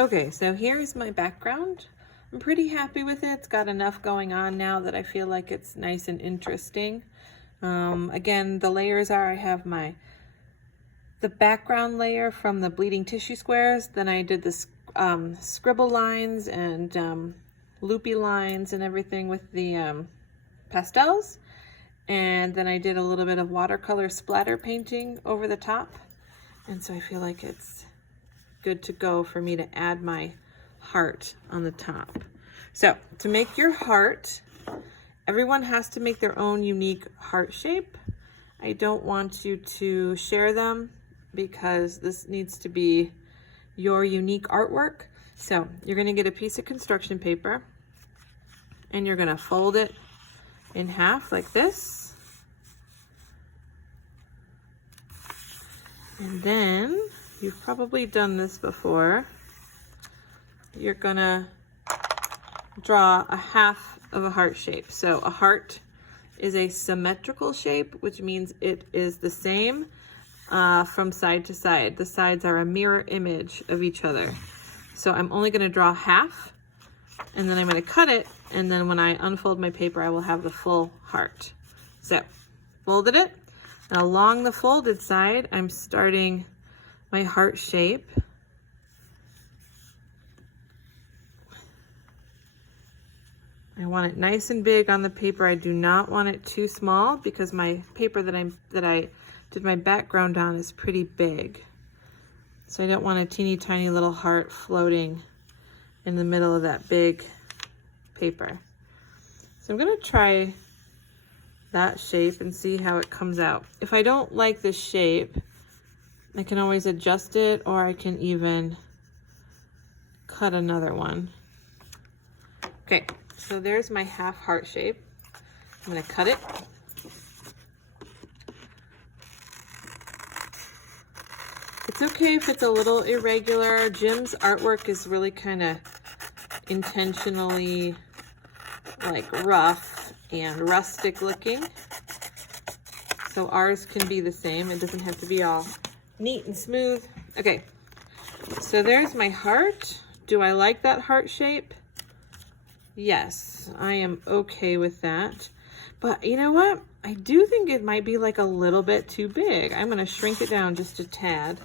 Okay, so here's my background. I'm pretty happy with it. It's got enough going on now that I feel like it's nice and interesting. Again, the layers are, I have the background layer from the bleeding tissue squares. Then I did the scribble lines and loopy lines and everything with the pastels. And then I did a little bit of watercolor splatter painting over the top. And so I feel like it's good to go for me to add my heart on the top. So to make your heart, everyone has to make their own unique heart shape. I don't want you to share them because this needs to be your unique artwork. So you're gonna get a piece of construction paper and you're gonna fold it in half like this. And then, you've probably done this before, you're gonna draw a half of a heart shape. So a heart is a symmetrical shape, which means it is the same from side to side. The sides are a mirror image of each other. So I'm only gonna draw half, and then I'm gonna cut it, and then when I unfold my paper, I will have the full heart. So, folded it, and along the folded side, I'm starting my heart shape. I want it nice and big on the paper. I do not want it too small because my paper that I did my background on is pretty big. So I don't want a teeny tiny little heart floating in the middle of that big paper. So I'm gonna try that shape and see how it comes out. If I don't like this shape, I can always adjust it, or I can even cut another one. Okay, so there's my half heart shape. I'm gonna cut it. It's okay if it's a little irregular. Jim's artwork is really kind of intentionally like rough and rustic looking. So ours can be the same. It doesn't have to be all neat and smooth. Okay, so there's my heart. Do I like that heart shape? Yes, I am okay with that. But you know what? I do think it might be like a little bit too big. I'm gonna shrink it down just a tad.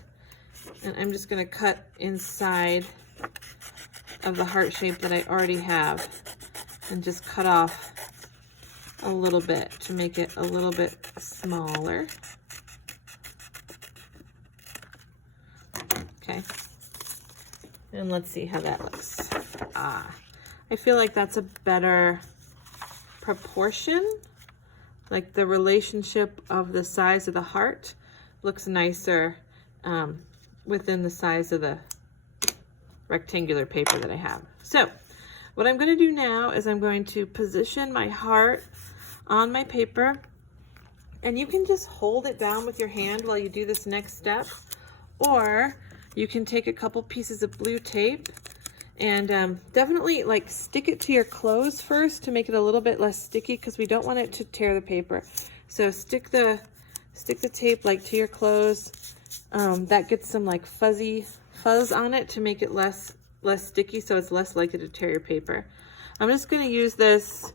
And I'm just gonna cut inside of the heart shape that I already have and just cut off a little bit to make it a little bit smaller. Okay, and let's see how that looks. I feel like that's a better proportion. Like the relationship of the size of the heart looks nicer within the size of the rectangular paper that I have. So what I'm going to do now is I'm going to position my heart on my paper, and you can just hold it down with your hand while you do this next step, or you can take a couple pieces of blue tape and definitely like stick it to your clothes first to make it a little bit less sticky, because we don't want it to tear the paper. So stick the tape like to your clothes. That gets some like fuzz on it to make it less sticky, so it's less likely to tear your paper. I'm just going to use this,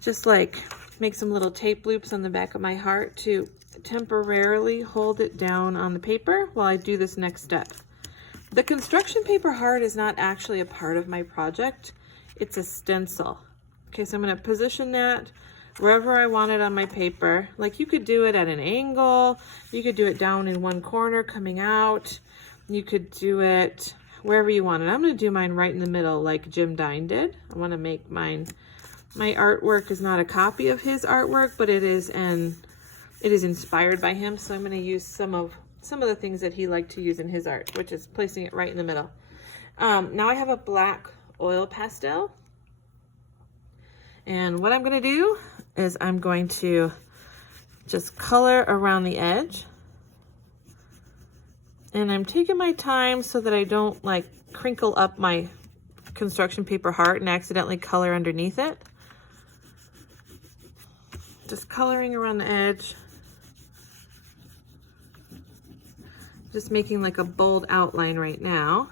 just like make some little tape loops on the back of my heart to temporarily hold it down on the paper while I do this next step. The construction paper heart is not actually a part of my project. It's a stencil. Okay, so I'm going to position that wherever I want it on my paper. Like you could do it at an angle, you could do it down in one corner coming out, you could do it wherever you want it. I'm going to do mine right in the middle like Jim Dine did. I want to make mine, my artwork is not a copy of his artwork, but it is inspired by him, so I'm going to use some of the things that he liked to use in his art, which is placing it right in the middle. Now I have a black oil pastel, and what I'm going to do is I'm going to just color around the edge, and I'm taking my time so that I don't like crinkle up my construction paper heart and accidentally color underneath it. Just coloring around the edge. Just making like a bold outline right now.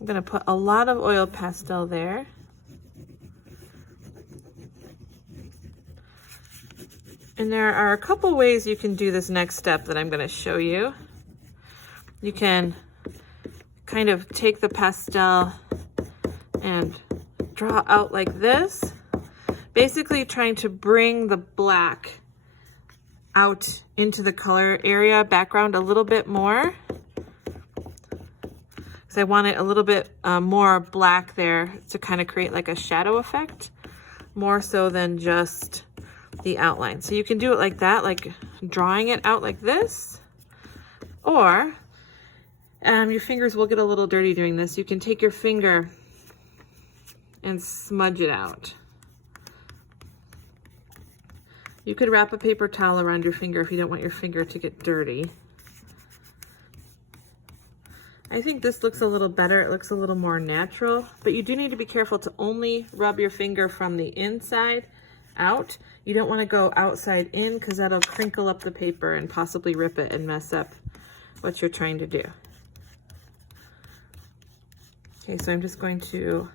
I'm gonna put a lot of oil pastel there. And there are a couple ways you can do this next step that I'm gonna show you. You can kind of take the pastel and draw out like this, basically trying to bring the black out into the color area background a little bit more. Because I want it a little bit more black there to kind of create like a shadow effect, more so than just the outline. So you can do it like that, like drawing it out like this, or your fingers will get a little dirty doing this. You can take your finger and smudge it out. You could wrap a paper towel around your finger if you don't want your finger to get dirty. I think this looks a little better. It looks a little more natural, but you do need to be careful to only rub your finger from the inside out. You don't want to go outside in because that'll crinkle up the paper and possibly rip it and mess up what you're trying to do. Okay, so I'm just going to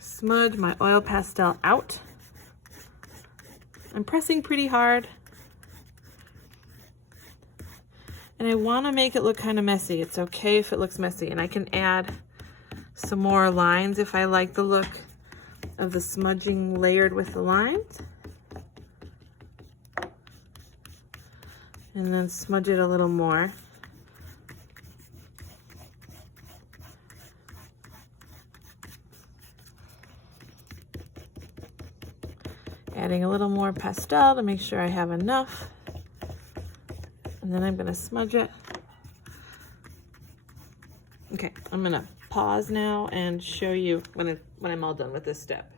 smudge my oil pastel out. I'm pressing pretty hard. And I want to make it look kind of messy. It's okay if it looks messy. And I can add some more lines if I like the look of the smudging layered with the lines. And then smudge it a little more. Adding a little more pastel to make sure I have enough. And then I'm gonna smudge it. Okay, I'm gonna pause now and show you when I'm all done with this step.